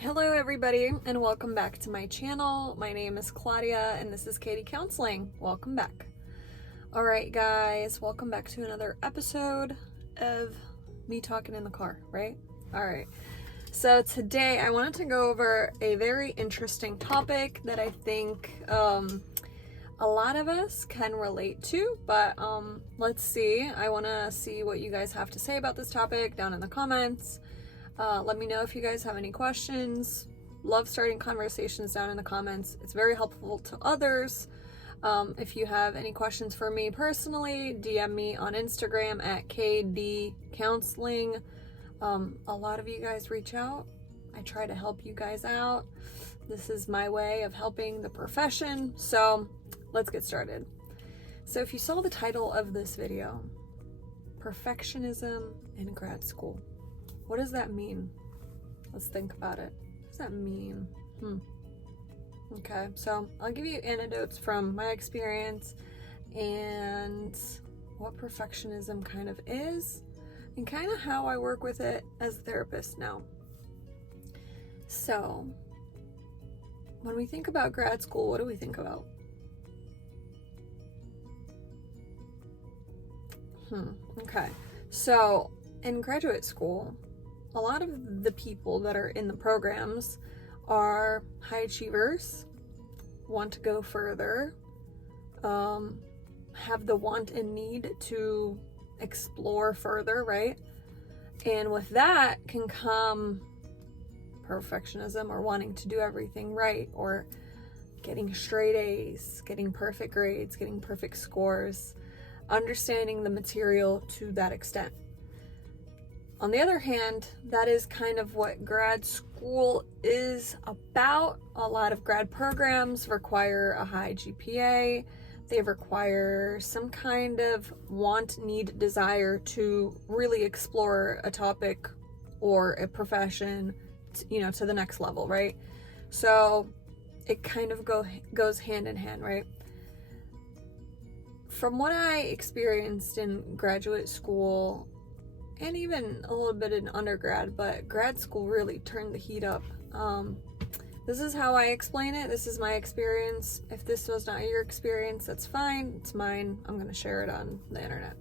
Hello everybody and welcome back to my channel. My name is Claudia and this is Katie Counseling. Welcome back. Alright guys, welcome back to another episode of me talking in the car, right? Alright, so today I wanted to go over a very interesting topic that I think a lot of us can relate to, but let's see. I want to see what you guys have to say about this topic down in the comments. Let me know if you guys have any questions. Love starting conversations down in the comments. It's very helpful to others. If you have any questions for me personally, DM me on Instagram at KDCounseling. A lot of you guys reach out. I try to help you guys out. This is my way of helping the profession. So let's get started. So if you saw the title of this video, Perfectionism in Grad School. What does that mean? Let's think about it. What does that mean? Okay, so I'll give you anecdotes from my experience and what perfectionism kind of is and kind of how I work with it as a therapist now. So, when we think about grad school, what do we think about? Okay, so in graduate school, a lot of the people that are in the programs are high achievers, want to go further, have the want and need to explore further, right? And with that can come perfectionism or wanting to do everything right, or getting straight A's, getting perfect grades, getting perfect scores, understanding the material to that extent. On the other hand, that is kind of what grad school is about. A lot of grad programs require a high GPA. They require some kind of want, need, desire to really explore a topic or a profession, to the next level, right? So it kind of goes hand in hand, right? From what I experienced in graduate school, and even a little bit in undergrad, but grad school really turned the heat up. This is how I explain it. This is my experience. If this was not your experience, that's fine. It's mine. I'm going to share it on the internet.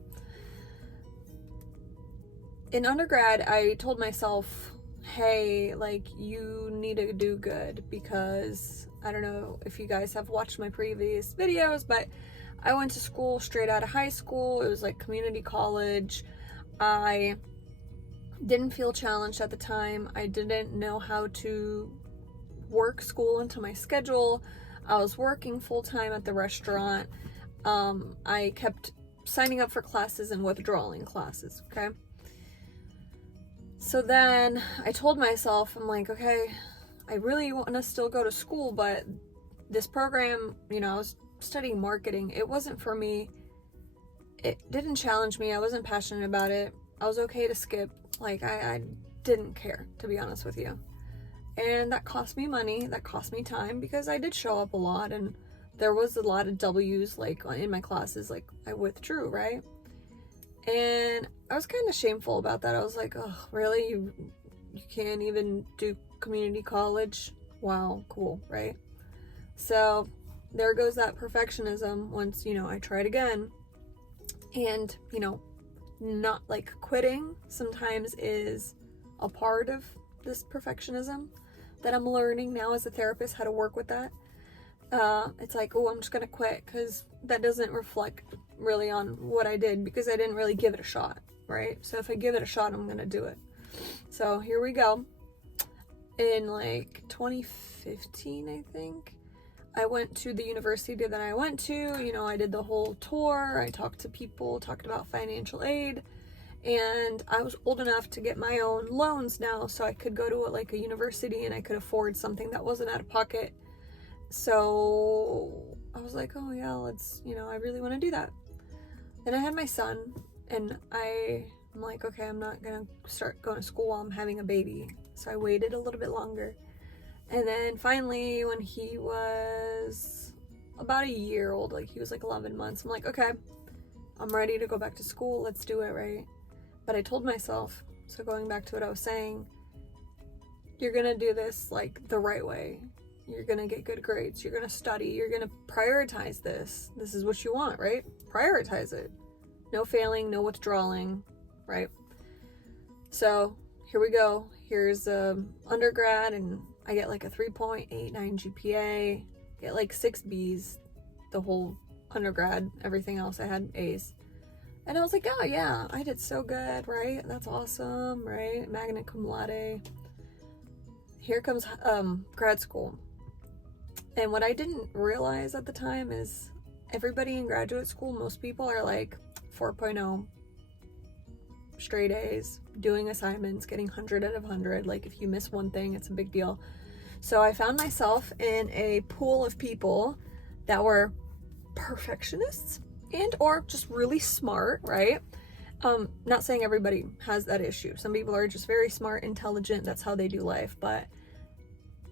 In undergrad, I told myself, hey, you need to do good, because I don't know if you guys have watched my previous videos, but I went to school straight out of high school. It was like community college. I didn't feel challenged at the time. I didn't know how to work school into my schedule. I was working full-time at the restaurant. I kept signing up for classes and withdrawing classes, okay? So then I told myself, I'm like, okay, I really want to still go to school, but this program, I was studying marketing. It wasn't for me. It didn't challenge me. I wasn't passionate about it. I was okay to skip. I didn't care, to be honest with you. And that cost me money. That cost me time, because I did show up a lot and there was a lot of W's in my classes. I withdrew, right? And I was kind of shameful about that. I was like, oh, really? You can't even do community college? Wow, cool, right? So there goes that perfectionism. Once, I tried again. And, not quitting sometimes is a part of this perfectionism that I'm learning now as a therapist, how to work with that. It's like, oh, I'm just going to quit, because that doesn't reflect really on what I did, because I didn't really give it a shot, right? So if I give it a shot, I'm going to do it. So here we go. In 2015, I think, I went to the university that I went to. I did the whole tour. I talked to people, talked about financial aid, and I was old enough to get my own loans now, so I could go to a university and I could afford something that wasn't out of pocket. So I was like, oh yeah, let's, I really want to do that. Then I had my son, and I'm like, okay, I'm not gonna start going to school while I'm having a baby. So I waited a little bit longer. And then finally, when he was about a year old, he was 11 months, I'm like, okay, I'm ready to go back to school. Let's do it, right? But I told myself, so going back to what I was saying, you're gonna do this like the right way. You're gonna get good grades. You're gonna study. You're gonna prioritize this. This is what you want, right? Prioritize it. No failing, no withdrawing, right? So here we go. Here's undergrad, and I get like a 3.89 GPA. Get like 6 B's the whole undergrad. Everything else I had A's. And I was like, oh yeah, I did so good, right? That's awesome, right? Magna cum laude. Here comes grad school. And what I didn't realize at the time is everybody in graduate school, most people are like 4.0, straight A's, doing assignments, getting 100 out of 100. Like if you miss one thing, it's a big deal. So I found myself in a pool of people that were perfectionists and or just really smart, right? Not saying everybody has that issue. Some people are just very smart, intelligent, that's how they do life, but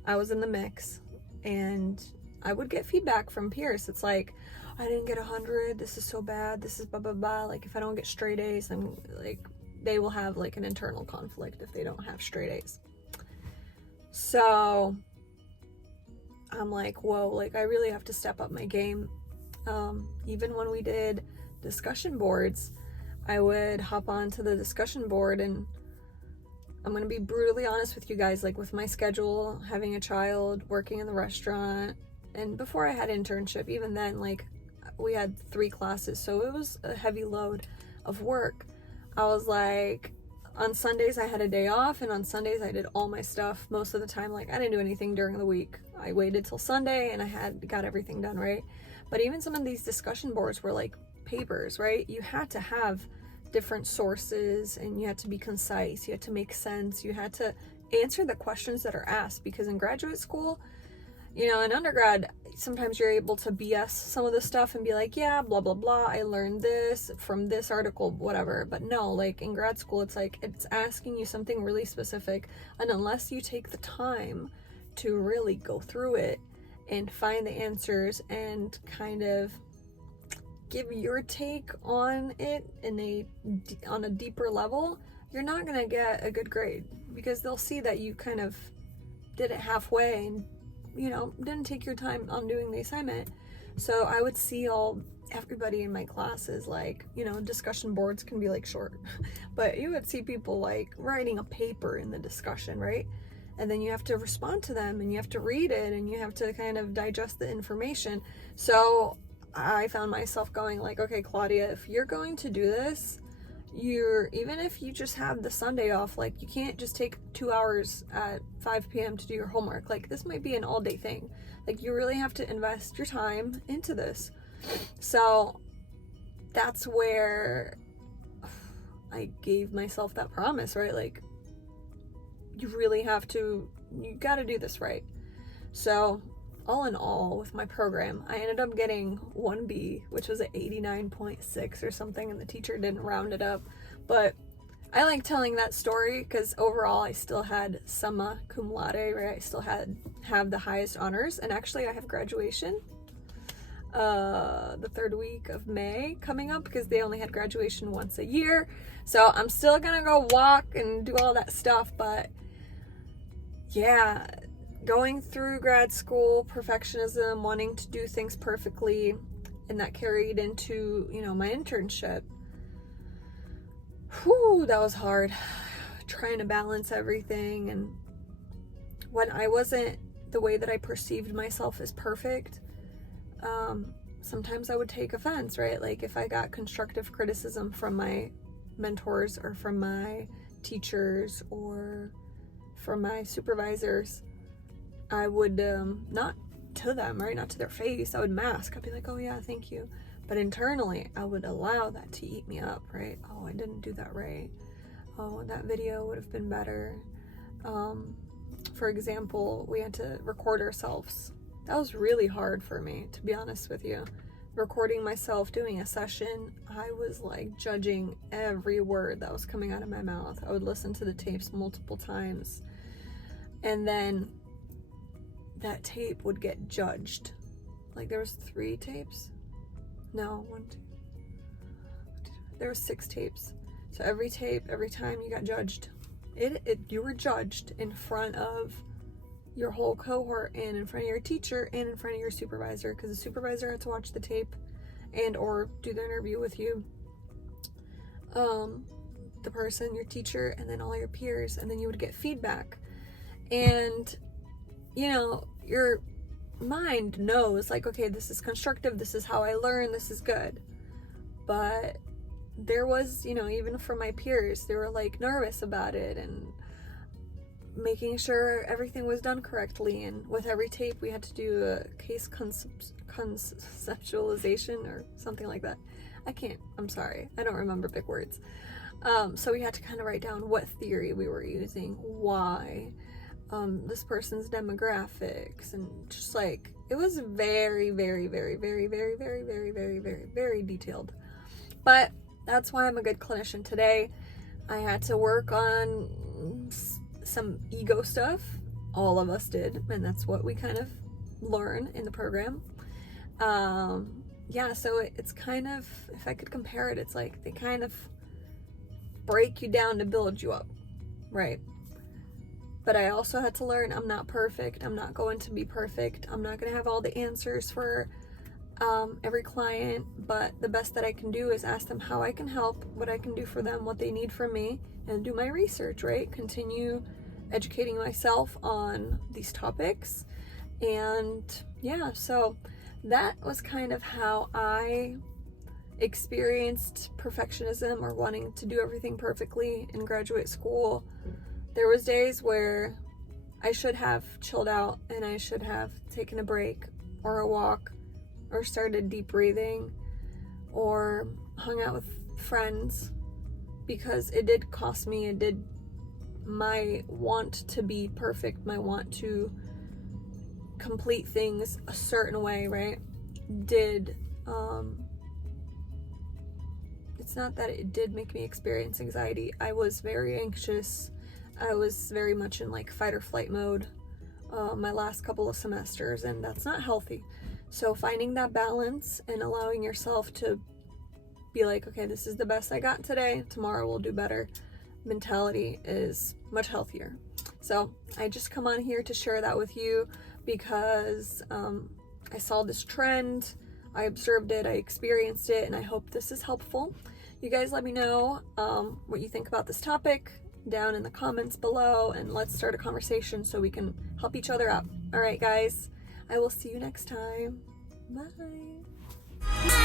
I was in the mix, and I would get feedback from peers. It's like, I didn't get 100, this is so bad, this is blah blah blah. Like if I don't get straight A's, I'm like, they will have like an internal conflict if they don't have straight A's. So I'm like, whoa, like I really have to step up my game. Even when we did discussion boards, I would hop onto the discussion board, and I'm gonna be brutally honest with you guys, like with my schedule, having a child, working in the restaurant, and before I had internship, even then, like we had 3 classes, so it was a heavy load of work. I was like, on Sundays I had a day off, and on Sundays I did all my stuff. Most of the time, like I didn't do anything during the week. I waited till Sunday and I got everything done, right? But even some of these discussion boards were like papers, right? You had to have different sources, and you had to be concise, you had to make sense, you had to answer the questions that are asked, because in graduate school, you know, in undergrad, sometimes you're able to BS some of the stuff and be like, yeah, blah blah blah, I learned this from this article, whatever. But no, like in grad school, it's like it's asking you something really specific, and unless you take the time to really go through it and find the answers and kind of give your take on it on a deeper level, you're not gonna get a good grade, because they'll see that you kind of did it halfway and, you know, didn't take your time on doing the assignment. So I would see everybody in my classes, like, you know, discussion boards can be like short, but you would see people like writing a paper in the discussion, right? And then you have to respond to them, and you have to read it, and you have to kind of digest the information. So I found myself going like, okay, Claudia, if you're going to do this, even if you just have the Sunday off, like you can't just take 2 hours at 5 p.m. to do your homework. Like this might be an all day thing. Like you really have to invest your time into this. So that's where I gave myself that promise, right? Like you got to do this right. So all in all, with my program, I ended up getting 1B, which was an 89.6 or something, and the teacher didn't round it up. But I like telling that story because overall I still had summa cum laude, right? I still have the highest honors, and actually I have graduation the 3rd week of May coming up, because they only had graduation once a year. So I'm still gonna go walk and do all that stuff, but yeah, going through grad school, perfectionism, wanting to do things perfectly, and that carried into, you know, my internship. Whew, that was hard. Trying to balance everything, and when I wasn't the way that I perceived myself as perfect, sometimes I would take offense, right? Like if I got constructive criticism from my mentors or from my teachers or from my supervisors, I would, not to them, right? Not to their face. I would mask. I'd be like, oh yeah, thank you. But internally, I would allow that to eat me up, right? Oh, I didn't do that right. Oh, that video would have been better. For example, we had to record ourselves. That was really hard for me, to be honest with you. Recording myself doing a session, I was like judging every word that was coming out of my mouth. I would listen to the tapes multiple times, and then that tape would get judged. Like there was 3 tapes. No, 1, 2. There were 6 tapes. So every tape, every time you got judged You were judged in front of your whole cohort and in front of your teacher and in front of your supervisor, because the supervisor had to watch the tape and or do the interview with you. The person, your teacher, and then all your peers, and then you would get feedback. And you know, your mind knows, like, okay, this is constructive, this is how I learn, this is good. But there was, you know, even from my peers, they were like nervous about it and making sure everything was done correctly. And with every tape, we had to do a case conceptualization or something like that. I'm sorry, I don't remember big words. So we had to kind of write down what theory we were using, why, this person's demographics, and just like, it was very, very, very, very, very, very, very, very, very, very detailed. But that's why I'm a good clinician today. I had to work on some ego stuff. All of us did, and that's what we kind of learn in the program. Yeah, so it's kind of, if I could compare it, it's like they kind of break you down to build you up, right? But I also had to learn I'm not perfect. I'm not going to be perfect. I'm not going to have all the answers for every client, but the best that I can do is ask them how I can help, what I can do for them, what they need from me, and do my research, right? Continue educating myself on these topics. And yeah, so that was kind of how I experienced perfectionism, or wanting to do everything perfectly in graduate school. There was days where I should have chilled out and I should have taken a break or a walk or started deep breathing or hung out with friends, because it did cost me. It did, my want to be perfect, my want to complete things a certain way, right, did, it's not that it did make me experience anxiety. I was very anxious. I was very much in like fight or flight mode my last couple of semesters, and that's not healthy. So finding that balance and allowing yourself to be like, okay, this is the best I got today, tomorrow we'll do better, mentality is much healthier. So I just come on here to share that with you because I saw this trend, I observed it, I experienced it, and I hope this is helpful. You guys let me know what you think about this topic down in the comments below, and let's start a conversation so we can help each other out. All right, guys, I will see you next time. Bye.